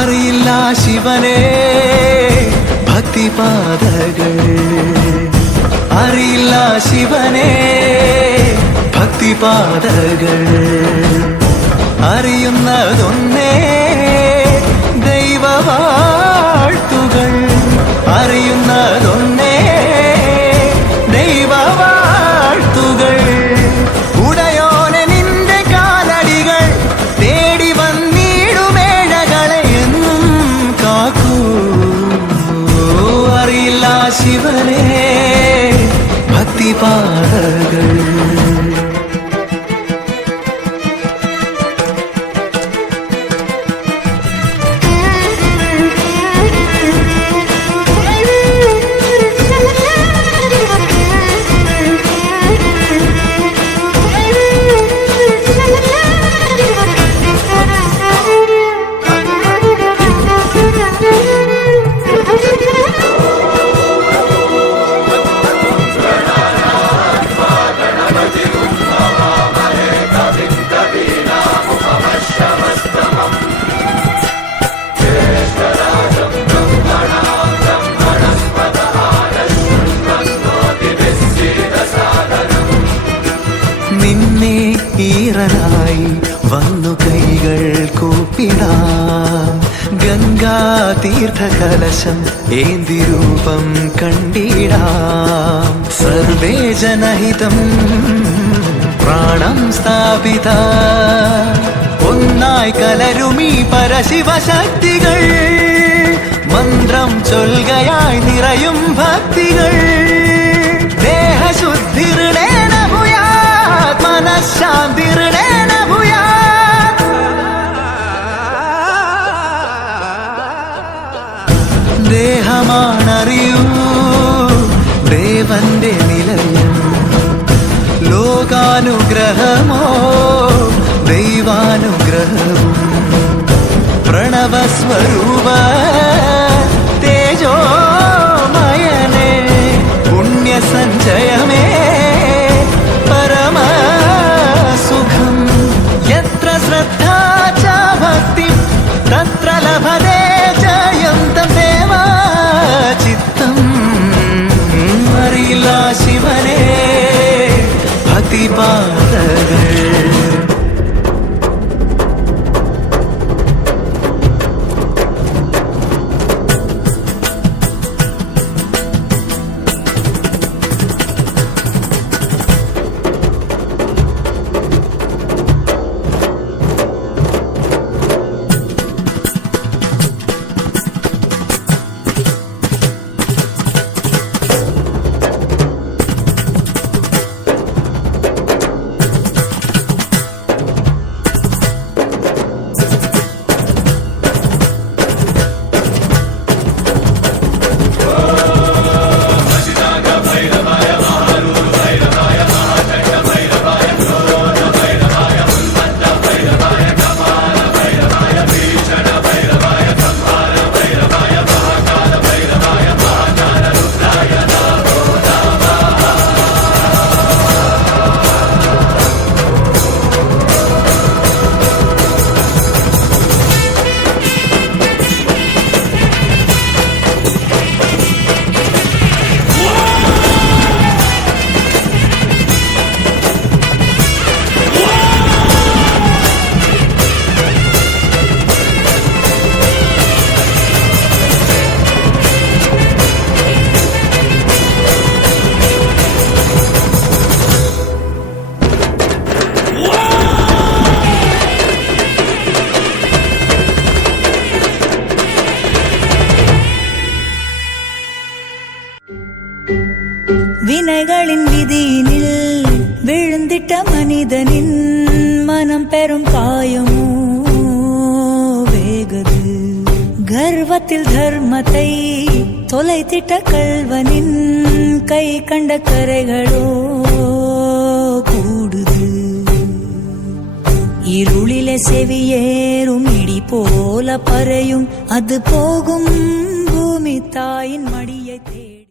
അറിയില്ല ശിവനെ ഭക്തിപാതകൾ, അറിയില്ല ശിവനെ ഭക്തിപാതകൾ. അറിയുന്നതൊന്നേ ദൈവവാഴ്ത്തുകൾ, അറിയുന്നതൊന്നേ ദൈവവാഴ്ത്തുകൾ. ഉടയോനെ നിന്റെ കാലടികൾ തേടി വന്നിടുമേഴകളെ എന്നും കാക്കൂ. അറിയില്ല ശിവനെ ഭക്തിപാതകൾ. നിന്നെ ഈറനായി വന്നു കൈകൾ കൂപ്പിടാം. ഗംഗാതീർത്ഥകലശം ഏന്തി രൂപം കണ്ടിടാം. സർവേ ജനഹിതം പ്രാണം സ്ഥാപിത ഒന്നായി കലരുമീ പരശിവശക്തികൾ. മന്ത്രം ചൊൽകയായി നിറയും ഭക്തികൾ. ദേഹശുദ്ധിർണേന ഭൂയാത് മനഃശാന്തിർണേന ഭൂയാത്. ദേഹമാണറിയൂ ദേവന്റെ നിലയം. ലോകാനുഗ്രഹമോ ദൈവാനുഗ്രഹവും. പ്രണവസ്വരൂപ തേജോമയനേ പുണ്യസഞ്ചയമേ പരമസുഖം. യത്ര ശ്രദ്ധാ ച ഭക്തി തത്ര ലഭതേ ജയന്തം ദേവചിത്തം. അറിയില്ല ശിവനെ ഭക്തിപാതകൾ. வினைகளின் விதியினில் விழுந்திட்ட மனிதனின் மனம் பெறும் காயமோ வேகது. கர்வத்தில் தர்மத்தை தொலைத்திட்ட கள்வனின் கை கண்ட கரைகளோ கூடுது. இருளிலே செவியேறும் இடி போல பறையும் அது போகும் பூமி தாயின் மடியை